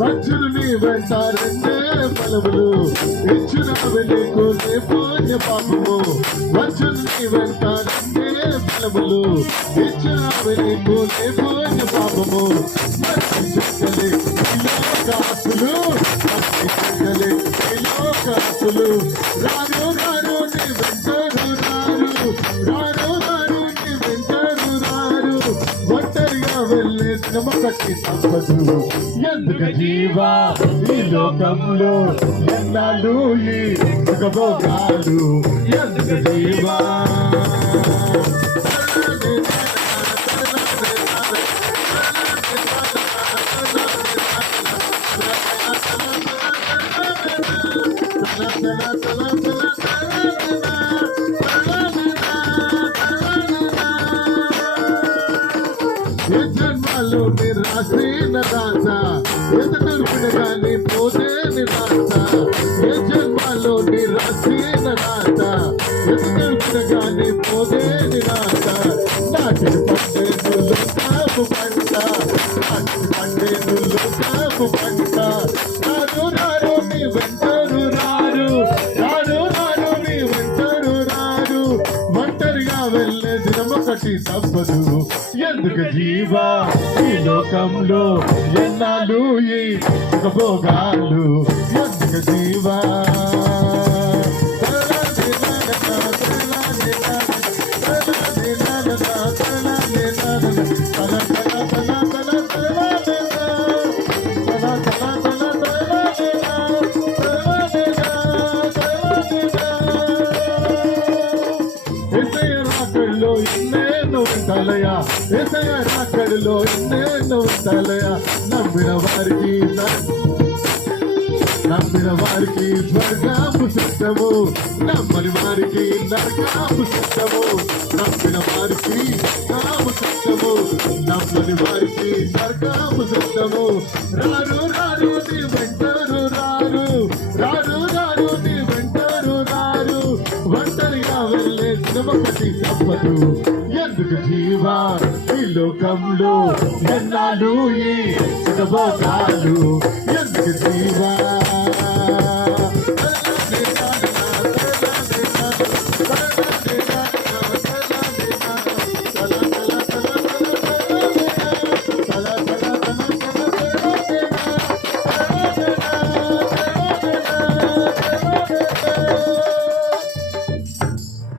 వచ్చును నీ వెంట రెండే ఫలములు ఇచ్చిన నీకు నీ పుణ్య పాపము వచ్చును నీ వెంట రెండే ఫలములు ఇచ్చిన నీకు నీ పుణ్య పాపము చెక్కలే కాసులు కాసులు రాను రాను నీ వెంటరు రాను రాను నీ వెంటరు రారు ఒంటరిగా వెళ్ళే శ్రమకట్టి తప్పదు ఎందుక జీవా ఈ లోకంలో ఎన్నాళ్ళు ఈ సుఖభోగాలు ఎందుక జీవా ఏ జన్మలో నిరాశీన రాజ ఎదురుగానే పోతే నిరాశ ఏ జన్మలో నిరాశీన రాజ ఎదురుగానే పోతే నిరాశ నాటి పండేలు కాపు పంట నాటి పండేలు కాపు పంట రారు రారు నీ వెంటరు రారు రారు రారు నీ వెంటరు రారు ఒంటరిగా వెళ్ళే దినమొకటి తప్పదు ఎందుకు జీవా ఈ లోకంలో ఎన్నాళ్ళు ఈ సుఖభోగాలు ఎందుకు జీవా ఏసయ్య రాకడలో ఎన్నెన్నో ఉంటాలయా నమ్మిన వారికి స్వర్గాపు సిద్ధము నమ్మని వారికి నరకాపు సిద్ధము నమ్మిన వారికి నాము సిద్ధము నమ్మని వారికి నరకాపు సిద్ధము రారు రారు నీ వెంటరు రారు రారు రారు నీ వెంటరు రారు ఒంటరిగా వెళ్ళే శ్రమకటి తప్పదు ఎందుకు జీవా ఈ లోకంలో ఎన్నాళ్ళు ఈ సుఖభోగాలు ఎందుకు జీవా